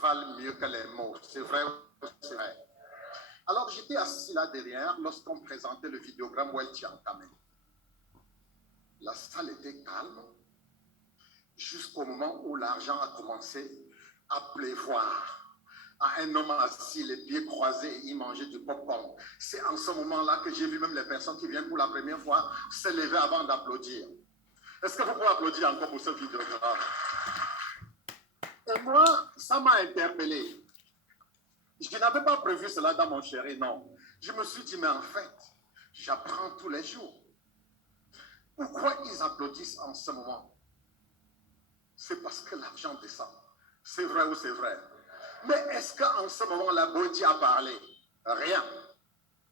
valent mieux que les mots. C'est vrai ou c'est vrai? Alors, j'étais assis là derrière lorsqu'on présentait le vidéogramme Welch en Kamen. La salle était calme jusqu'au moment où l'argent a commencé à pleuvoir. À un homme assis, les pieds croisés, et il mangeait du popcorn. C'est en ce moment-là que j'ai vu même les personnes qui viennent pour la première fois se lever avant d'applaudir. Est-ce que vous pouvez applaudir encore pour ce vidéogramme? Et moi, ça m'a interpellé. Je n'avais pas prévu cela dans mon chéri, non. Je me suis dit, mais en fait, j'apprends tous les jours. Pourquoi ils applaudissent en ce moment? C'est parce que l'argent descend. C'est vrai ou c'est vrai? Mais est-ce qu'en ce moment-là, Boiti a parlé? Rien.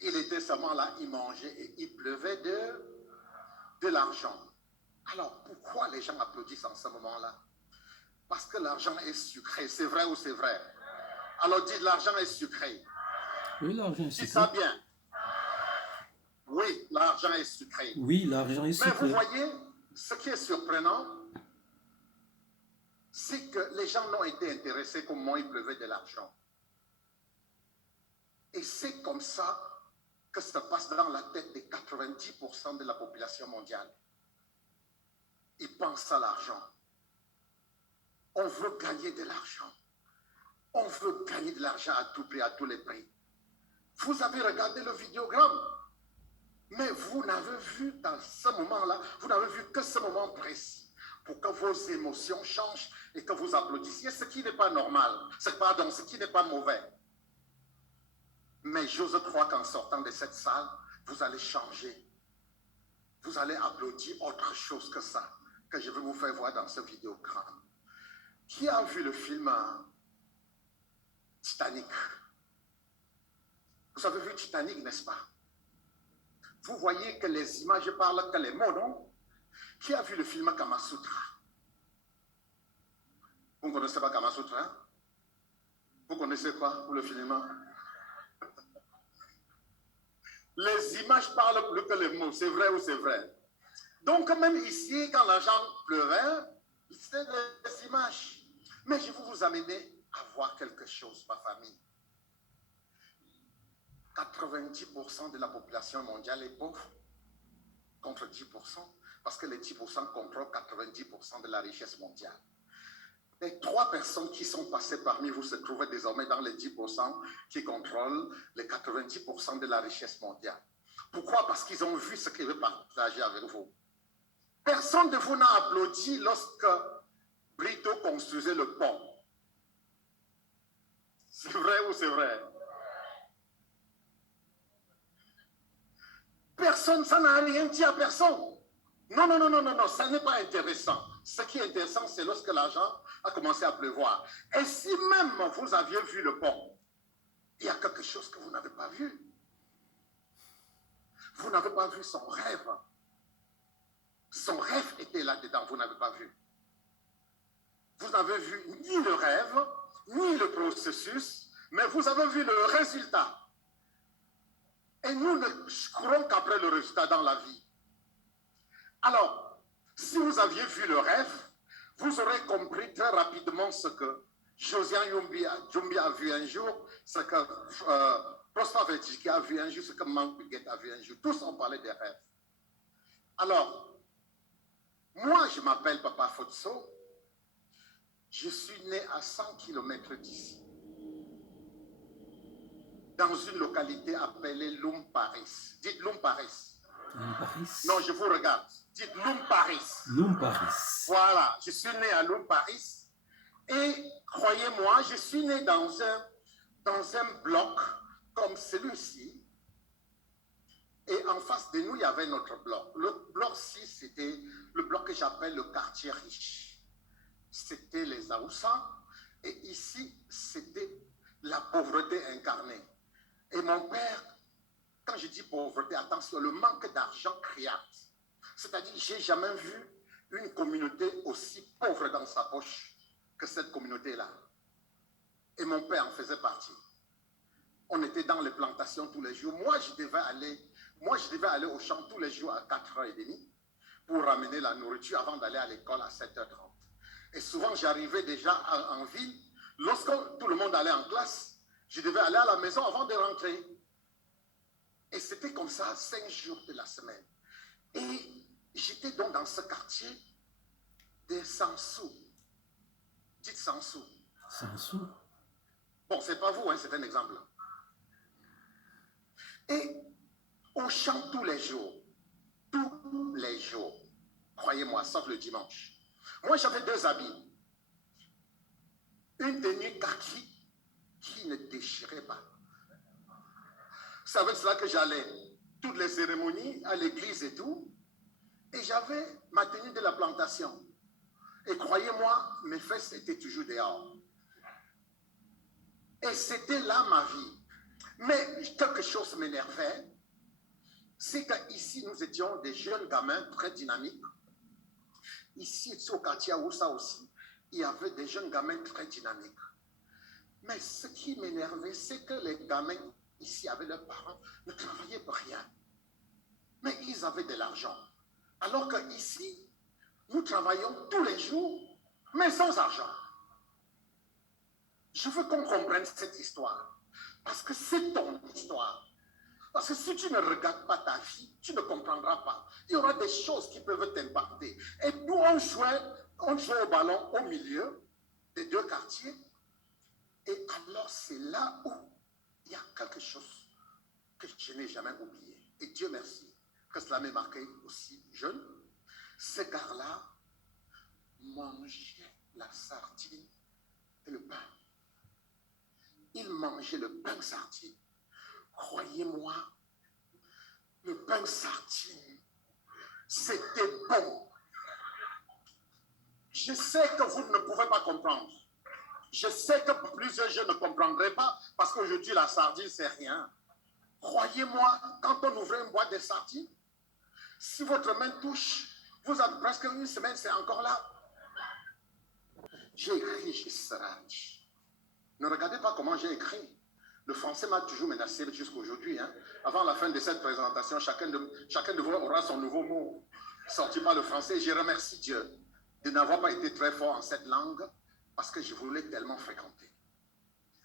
Il était seulement là, il mangeait et il pleuvait de l'argent. Alors, pourquoi les gens applaudissent en ce moment-là? Parce que l'argent est sucré. C'est vrai ou c'est vrai? Alors, dites, l'argent est sucré. Oui, l'argent est sucré. Dites sucré. ça bien. Oui, l'argent est sucré. Oui, l'argent est sucré. Mais vous voyez, ce qui est surprenant, c'est que les gens n'ont été intéressés comment il pleuvait de l'argent. Et c'est comme ça que ça passe dans la tête de 90% de la population mondiale. Ils pensent à l'argent. On veut gagner de l'argent. On veut gagner de l'argent à tout prix, à tous les prix. Vous avez regardé le vidéogramme, mais vous n'avez vu dans ce moment-là, vous n'avez vu que ce moment précis pour que vos émotions changent et que vous applaudissiez, ce qui n'est pas normal, ce qui n'est pas mauvais. Mais j'ose croire qu'en sortant de cette salle, vous allez changer. Vous allez applaudir autre chose que ça, que je vais vous faire voir dans ce vidéogramme. Qui a vu le film Titanic? Vous avez vu Titanic, n'est-ce pas? Vous voyez que les images parlent que les mots, non? Qui a vu le film Kamasutra? Vous ne connaissez pas Kamasutra? Vous connaissez quoi pour le film? Les images parlent plus que les mots, c'est vrai ou c'est vrai? Donc même ici, quand l'argent pleuvait, c'était des images. Mais je vais vous amener à voir quelque chose, ma famille. 90% de la population mondiale est pauvre, contre 10%, parce que les 10% contrôlent 90% de la richesse mondiale. Les 3 personnes qui sont passées parmi vous se trouvent désormais dans les 10% qui contrôlent les 90% de la richesse mondiale. Pourquoi? Parce qu'ils ont vu ce qu'ils veulent partager avec vous. Personne de vous n'a applaudi lorsque Brito construisait le pont. C'est vrai ou c'est vrai? Personne, ça n'a rien dit à personne. Non, non, non, non, non, non, ça n'est pas intéressant. Ce qui est intéressant, c'est lorsque l'argent a commencé à pleuvoir. Et si même vous aviez vu le pont, il y a quelque chose que vous n'avez pas vu. Vous n'avez pas vu son rêve. Son rêve était là-dedans, vous n'avez pas vu. Vous n'avez vu ni le rêve, ni le processus, mais vous avez vu le résultat. Et nous ne courons qu'après le résultat dans la vie. Alors, si vous aviez vu le rêve, vous aurez compris très rapidement ce que Josiane Jumbi a vu un jour, ce que Prosper Vertiski a vu un jour, ce que Mank Piquet a vu un jour. Tous ont parlé des rêves. Alors, moi, je m'appelle Papa Fotso. Je suis né à 100 km d'ici, dans une localité appelée Lumparis. Dites Lumparis. Lumparis. Non, je vous regarde. Dites Lumparis. Lumparis. Voilà, je suis né à Lumparis. Et croyez-moi, je suis né dans un bloc comme celui-ci. Et en face de nous, il y avait notre bloc. Le bloc-ci, c'était le bloc que j'appelle le quartier riche. C'était les Aoussas. Et ici, c'était la pauvreté incarnée. Et mon père, quand je dis pauvreté, attention, le manque d'argent criard. C'est-à-dire, je n'ai jamais vu une communauté aussi pauvre dans sa poche que cette communauté-là. Et mon père en faisait partie. On était dans les plantations tous les jours. Moi, je devais aller au champ tous les jours à 4h30 pour ramener la nourriture avant d'aller à l'école à 7h30. Et souvent, j'arrivais déjà en ville Lorsque tout le monde allait en classe, je devais aller à la maison avant de rentrer. Et c'était comme ça 5 jours de la semaine. Et j'étais donc dans ce quartier des Sansou. Dites Sansou. Sansou. Bon, c'est pas vous, hein, c'est un exemple. Et on chante tous les jours. Tous les jours. Croyez-moi, sauf le dimanche. Moi, j'avais 2 habits. Une tenue kaki qui ne déchirait pas. C'est avec cela que j'allais toutes les cérémonies à l'église et tout. Et j'avais ma tenue de la plantation. Et croyez-moi, mes fesses étaient toujours dehors. Et c'était là ma vie. Mais quelque chose m'énervait. C'est qu'ici, nous étions des jeunes gamins très dynamiques. Ici, au quartier Aoussa aussi, il y avait des jeunes gamins très dynamiques. Mais ce qui m'énervait, c'est que les gamins ici, avec leurs parents, ne travaillaient pour rien. Mais ils avaient de l'argent. Alors qu'ici, nous travaillons tous les jours, mais sans argent. Je veux qu'on comprenne cette histoire. Parce que c'est ton histoire. Parce que si tu ne regardes pas ta vie, tu ne comprendras pas. Il y aura des choses qui peuvent t'impacter. Et nous, on jouait au ballon au milieu des 2 quartiers. Et alors, c'est là où il y a quelque chose que je n'ai jamais oublié. Et Dieu merci que cela m'ait marqué aussi jeune. Ce gars-là mangeait la sardine et le pain. Il mangeait le pain sardine. Croyez-moi, le pain sardine, c'était bon. Je sais que vous ne pouvez pas comprendre. Je sais que plusieurs jeunes ne comprendraient pas parce qu'aujourd'hui, la sardine, c'est rien. Croyez-moi, quand on ouvrait une boîte de sardines, si votre main touche, vous avez presque une semaine, c'est encore là. J'ai écrit, je serai riche. Ne regardez pas comment j'ai écrit. Le français m'a toujours menacé jusqu'à aujourd'hui. Hein. Avant la fin de cette présentation, chacun de vous aura son nouveau mot sorti par le français. Et je remercie Dieu de n'avoir pas été très fort en cette langue parce que je voulais tellement fréquenter.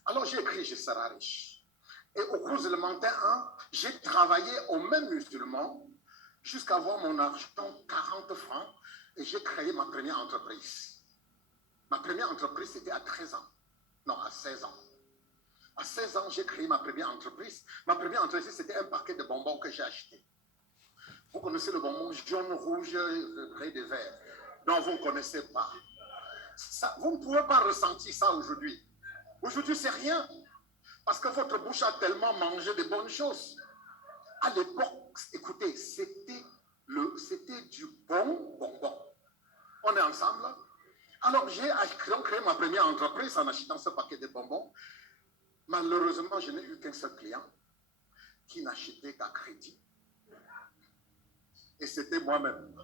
Alors j'ai écrit, je serai riche. Et au cours de l'élémentaire 1, j'ai travaillé au même musulman jusqu'à avoir mon argent 40 francs et j'ai créé ma première entreprise. Ma première entreprise, c'était à 13 ans. Non, à 16 ans. À 16 ans, j'ai créé ma première entreprise. Ma première entreprise, c'était un paquet de bonbons que j'ai acheté. Vous connaissez le bonbon jaune, rouge, gris et vert. Non, vous ne connaissez pas. Ça, vous ne pouvez pas ressentir ça aujourd'hui. Aujourd'hui, c'est rien. Parce que votre bouche a tellement mangé de bonnes choses. À l'époque, écoutez, c'était du bon bonbon. On est ensemble. Alors, j'ai créé ma première entreprise en achetant ce paquet de bonbons. Malheureusement, je n'ai eu qu'un seul client qui n'achetait qu'à crédit. Et c'était moi-même.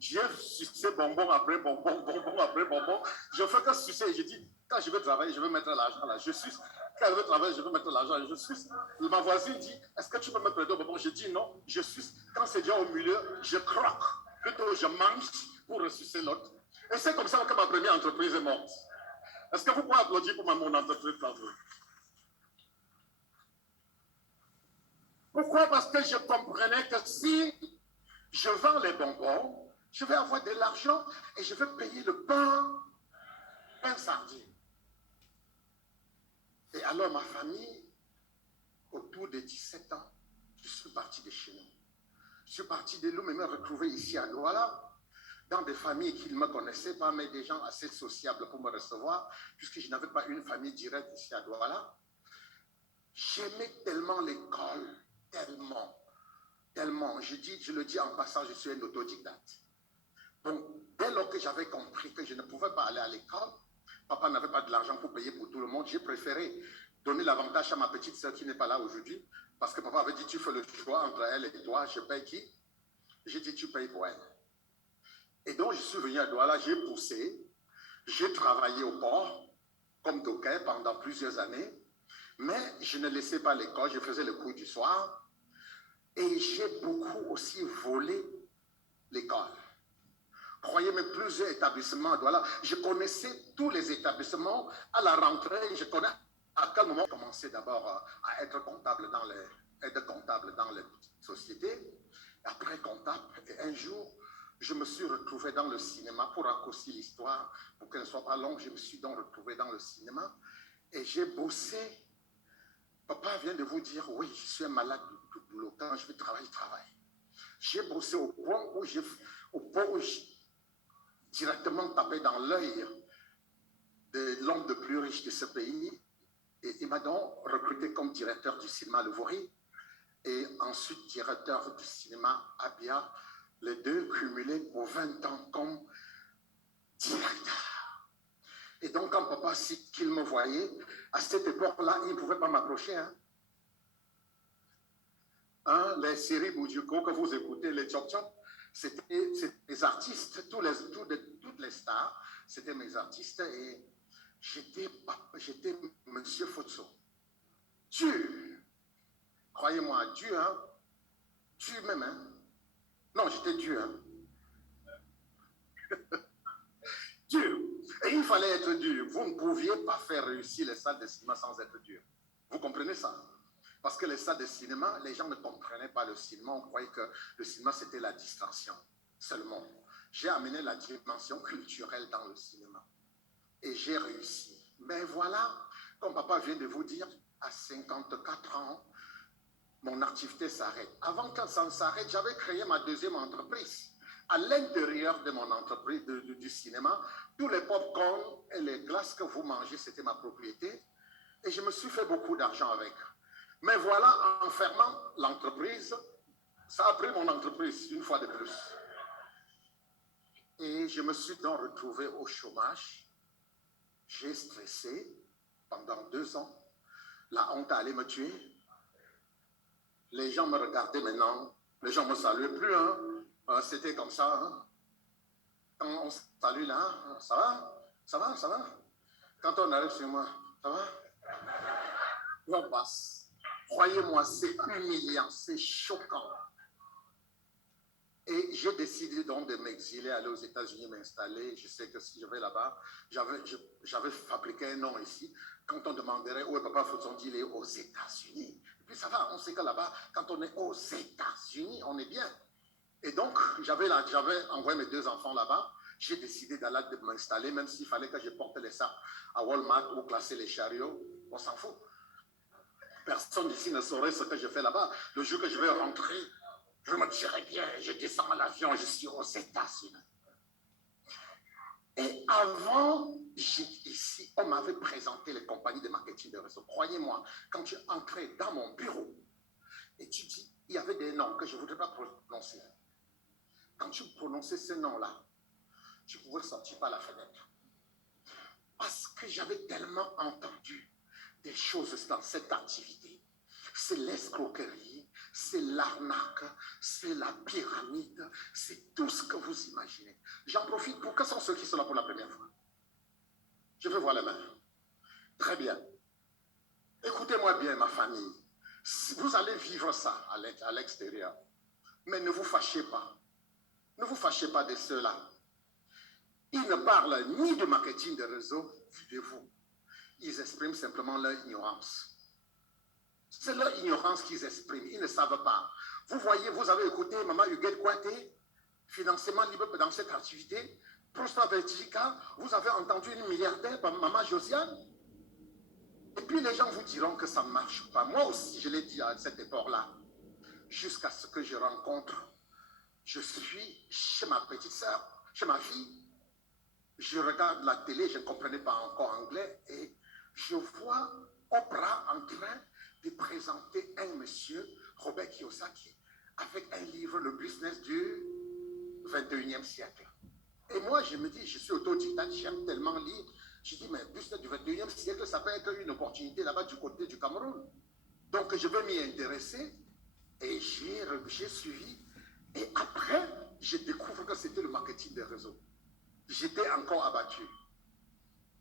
J'ai sucé bonbon après bonbon, bonbon après bonbon. Je fais que sucer. Je dis, quand je veux travailler, je veux mettre l'argent là. Je suce. Quand je veux travailler, je veux mettre l'argent. Je suce. Ma voisine dit, est-ce que tu peux me prêter au bonbon? Je dis non, je suce. Quand c'est déjà au milieu, je croque. Plutôt, je mange pour ressucer l'autre. Et c'est comme ça que ma première entreprise est morte. Est-ce que vous pouvez applaudir pour mon entreprise? Pourquoi? Parce que je comprenais que si je vends les bonbons, je vais avoir de l'argent et je vais payer le pain sardine. Et alors ma famille, autour de 17 ans, je suis parti de chez nous. Je suis parti de nous et me retrouver ici à Douala, dans des familles qui ne me connaissaient pas, mais des gens assez sociables pour me recevoir, puisque je n'avais pas une famille directe ici à Douala. J'aimais tellement l'école, tellement. Je le dis en passant, je suis un autodidacte. Donc, dès lors que j'avais compris que je ne pouvais pas aller à l'école, papa n'avait pas de l'argent pour payer pour tout le monde, j'ai préféré donner l'avantage à ma petite sœur qui n'est pas là aujourd'hui, parce que papa avait dit, tu fais le choix entre elle et toi, je paye qui? J'ai dit, tu payes pour elle. Et donc, je suis venu à Douala, j'ai poussé, j'ai travaillé au port, comme docker pendant plusieurs années, mais je ne laissais pas l'école, je faisais le cours du soir, et j'ai beaucoup aussi volé l'école. Croyez-moi, plusieurs établissements. Voilà. Je connaissais tous les établissements. À la rentrée, je connais à quel moment j'ai commencé d'abord à être comptable dans les sociétés. Après comptable, et un jour, je me suis retrouvé dans le cinéma. Pour raccourcir l'histoire, pour qu'elle ne soit pas longue, je me suis donc retrouvé dans le cinéma et j'ai bossé. Papa vient de vous dire, oui, je suis un malade du boulot. Quand je vais travailler, je travaille. J'ai bossé au point où j'ai directement tapé dans l'œil de l'homme le plus riche de ce pays. Et il m'a donc recruté comme directeur du cinéma Le Vaury et ensuite directeur du cinéma Abia, les deux cumulés pour 20 ans comme directeur. Et donc, quand papa, si qu'il me voyait, à cette époque-là, il ne pouvait pas m'approcher. Les séries Boudjouko que vous écoutez, les Chop Chop, c'était mes artistes, toutes les stars, c'était mes artistes et j'étais Monsieur Fotso. Dieu, croyez-moi, Dieu, Dieu même, Non, j'étais Dieu, Dieu. Et il fallait être dur. Vous ne pouviez pas faire réussir les salles de cinéma sans être dur. Vous comprenez ça? Parce que les salles de cinéma, les gens ne comprenaient pas le cinéma. On croyait que le cinéma, c'était la distraction seulement. J'ai amené la dimension culturelle dans le cinéma. Et j'ai réussi. Mais voilà, comme papa vient de vous dire, à 54 ans, mon activité s'arrête. Avant que ça ne s'arrête, j'avais créé ma deuxième entreprise. À l'intérieur de mon entreprise du cinéma, tous les pop-corn et les glaces que vous mangez, c'était ma propriété. Et je me suis fait beaucoup d'argent avec. Mais voilà, en fermant l'entreprise, ça a pris mon entreprise une fois de plus. Et je me suis donc retrouvé au chômage. J'ai stressé pendant 2 ans. La honte allait me tuer. Les gens me regardaient maintenant. Les gens ne me saluaient plus. C'était comme ça. Quand on salue là, ça va? Ça va? Ça va? Quand on arrive sur moi, ça va? On passe. Croyez-moi, c'est humiliant, c'est choquant. Et j'ai décidé donc de m'exiler, aller aux États-Unis, m'installer. Je sais que si je vais là-bas, j'avais fabriqué un nom ici. Quand on demanderait où est Papa Fotso, on dit il est aux États-Unis. Et puis ça va, on sait que là-bas, quand on est aux États-Unis, on est bien. Et donc, j'avais envoyé mes 2 enfants là-bas. J'ai décidé d'aller m'installer, même s'il fallait que je porte les sacs à Walmart ou classer les chariots. On s'en fout. Personne ici ne saurait ce que je fais là-bas. Le jour que je vais rentrer, je me dirais bien, je descends à l'avion, je suis aux États-Unis. Et avant, ici, on m'avait présenté les compagnies de marketing de réseau. Croyez-moi, quand tu entrais dans mon bureau et tu dis, il y avait des noms que je ne voudrais pas prononcer. Quand tu prononçais ces noms-là, tu pouvais sortir par la fenêtre. Parce que j'avais tellement entendu des choses dans cette activité. C'est l'escroquerie, c'est l'arnaque, c'est la pyramide, c'est tout ce que vous imaginez. J'en profite pour que sont ceux qui sont là pour la première fois. Je veux voir les mains. Très bien. Écoutez-moi bien, ma famille. Vous allez vivre ça à l'extérieur. Mais ne vous fâchez pas. Ne vous fâchez pas de ceux-là. Ils ne parlent ni de marketing de réseau, de vous. Ils expriment simplement leur ignorance. C'est leur ignorance qu'ils expriment. Ils ne savent pas. Vous voyez, vous avez écouté Maman Huguette Kouaté, financement libre dans cette activité. Prosper Vertica, vous avez entendu une milliardaire, Maman Josiane. Et puis les gens vous diront que ça ne marche pas. Moi aussi, je l'ai dit à cette époque-là. Jusqu'à ce que je rencontre, je suis chez ma petite sœur, chez ma fille. Je regarde la télé, je ne comprenais pas encore anglais, et je vois Oprah en train de présenter un monsieur, Robert Kiyosaki, avec un livre, Le business du 21e siècle. Et moi, je me dis, je suis autodidacte, j'aime tellement lire. Je dis, mais le business du 21e siècle, ça peut être une opportunité là-bas du côté du Cameroun. Donc, je veux m'y intéresser, et j'ai suivi. Et après, je découvre que c'était le marketing des réseaux. J'étais encore abattu.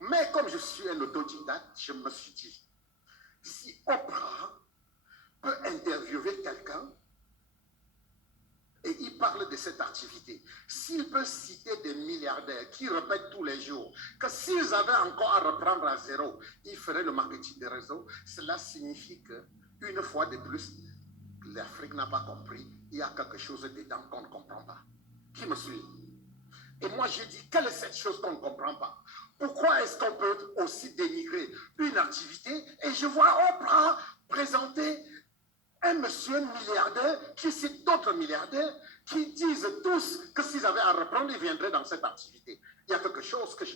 Mais comme je suis un autodidacte, je me suis dit, si Oprah peut interviewer quelqu'un, Et il parle de cette activité. S'il peut citer des milliardaires qui répètent tous les jours que s'ils avaient encore à reprendre à zéro, ils feraient le marketing des réseaux, cela signifie qu'une fois de plus, l'Afrique n'a pas compris. Il y a quelque chose dedans qu'on ne comprend pas. Qui me suit? Et moi, je dis, quelle est cette chose qu'on ne comprend pas? Pourquoi est-ce qu'on peut aussi dénigrer une activité? Et je vois Oprah présenter un monsieur milliardaire qui cite d'autres milliardaires qui disent tous que s'ils avaient à reprendre, ils viendraient dans cette activité. Il y a quelque chose que je dois